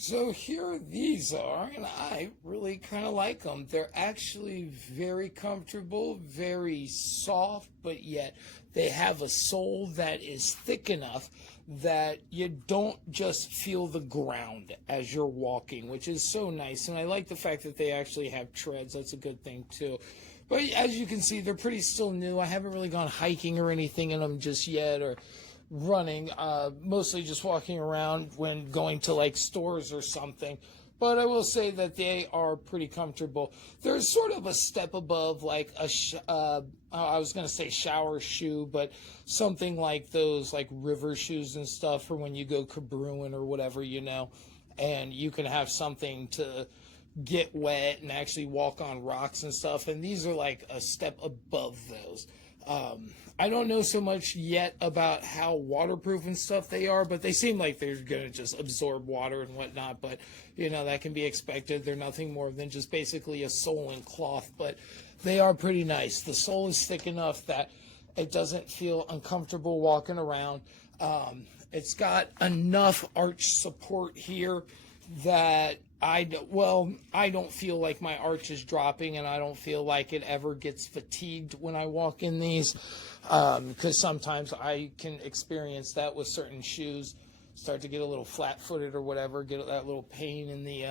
So here these are, and I really kind of like them. They're actually very comfortable, very soft, but yet they have a sole that is thick enough that you don't just feel the ground as you're walking, which is so nice. And I like the fact that they actually have treads. That's a good thing too. But as you can see, they're pretty still new. I haven't really gone hiking or anything in them just yet, or running, mostly just walking around when going to like stores or something. But I will say that they are pretty comfortable. They're sort of a step above like I was going to say shower shoe, but something like those like river shoes and stuff for when you go cabrewing or whatever, and you can have something to get wet and actually walk on rocks and stuff. And these are like a step above those. I don't know so much yet about how waterproof and stuff they are, but they seem like they're going to just absorb water and whatnot. But, that can be expected. They're nothing more than just basically a sole and cloth, but they are pretty nice. The sole is thick enough that it doesn't feel uncomfortable walking around. It's got enough arch support here that I don't feel like my arch is dropping, and I don't feel like it ever gets fatigued when I walk in these, because sometimes I can experience that with certain shoes, start to get a little flat-footed or whatever, get that little pain in the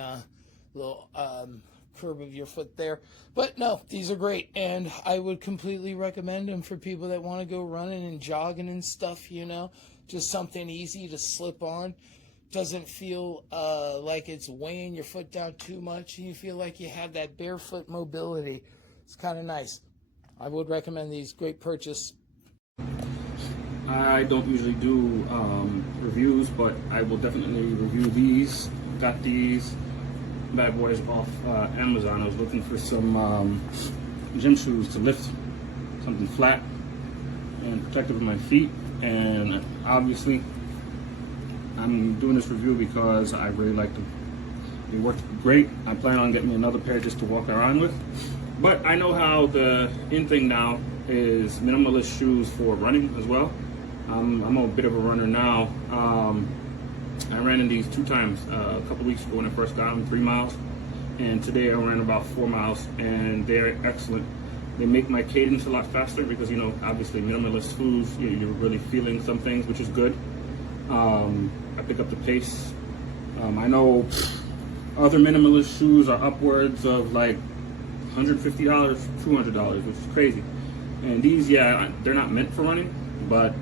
little curve of your foot there. But no, these are great, and I would completely recommend them for people that want to go running and jogging and stuff, just something easy to slip on. Doesn't feel like it's weighing your foot down too much, and you feel like you have that barefoot mobility. It's kind of nice. I would recommend these. Great purchase. I don't usually do reviews, but I will definitely review these. Got these bad boys off Amazon. I was looking for some gym shoes to lift something flat and protective of my feet, and obviously I'm doing this review because I really like them. They work great. I plan on getting me another pair just to walk around with. But I know how the in thing now is minimalist shoes for running as well. I'm a bit of a runner now. I ran in these 2 times. A couple weeks ago when I first got them, 3 miles. And today I ran about 4 miles, and they're excellent. They make my cadence a lot faster because, obviously minimalist shoes, you're really feeling some things, which is good. I pick up the pace. I know other minimalist shoes are upwards of like $150, $200, which is crazy. And these, they're not meant for running, but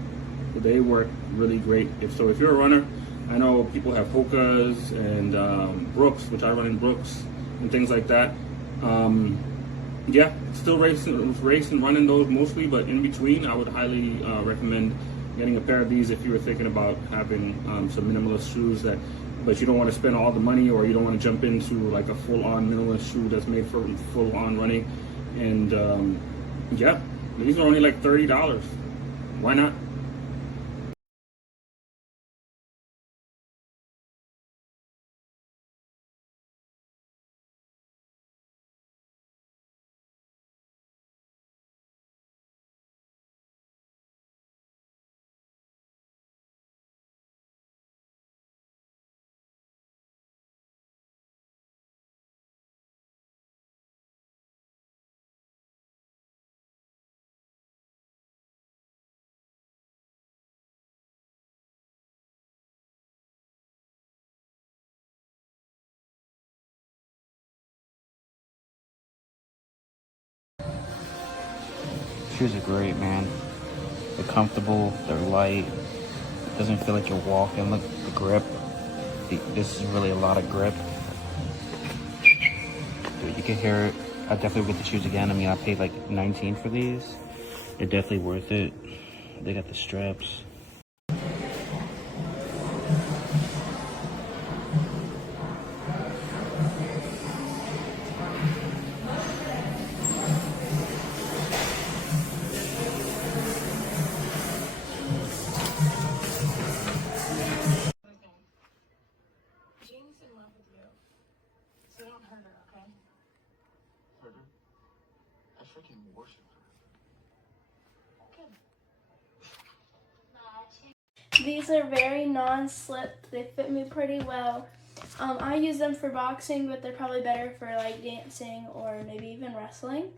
they work really great. If you're a runner, I know people have Hokas and Brooks, which I run in Brooks and things like that. Still race and running those mostly, but in between, I would highly recommend getting a pair of these if you were thinking about having some minimalist shoes but you don't want to spend all the money, or you don't want to jump into like a full-on minimalist shoe that's made for full-on running. And these are only like $30. Why not? Shoes are great, man. They're comfortable, they're light. Doesn't feel like you're walking. Look, the grip. This is really a lot of grip. Dude, you can hear it. I definitely would get the shoes again. I mean, I paid like $19 for these. They're definitely worth it. They got the straps. I freaking worship her. These are very non-slip. They fit me pretty well. I use them for boxing, but they're probably better for like dancing or maybe even wrestling.